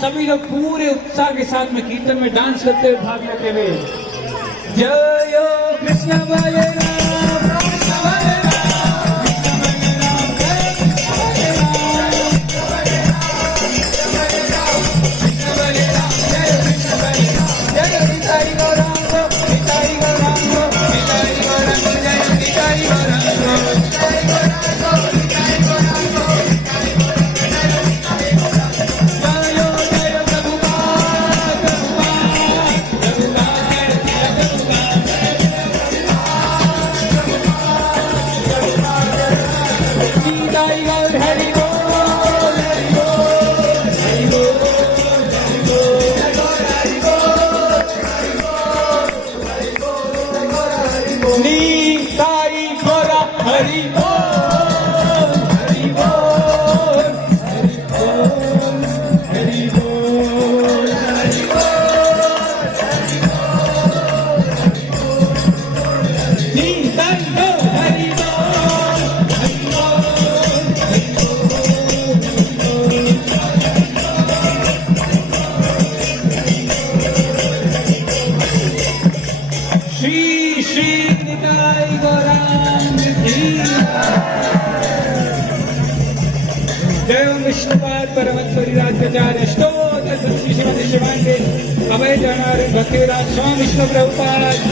सभी लोग पूरे उत्साह के साथ में कीर्तन में डांस करते हुए भाग लेते हुए जय कृष्ण बलराम कृष्ण बलराम विष्णुपाद परमत्परिराजाचार्य ष्टोत्र श्री श्रीमती शिवांगे अभय जनार भक्तिराज स्वामी विष्णु प्रभुपाद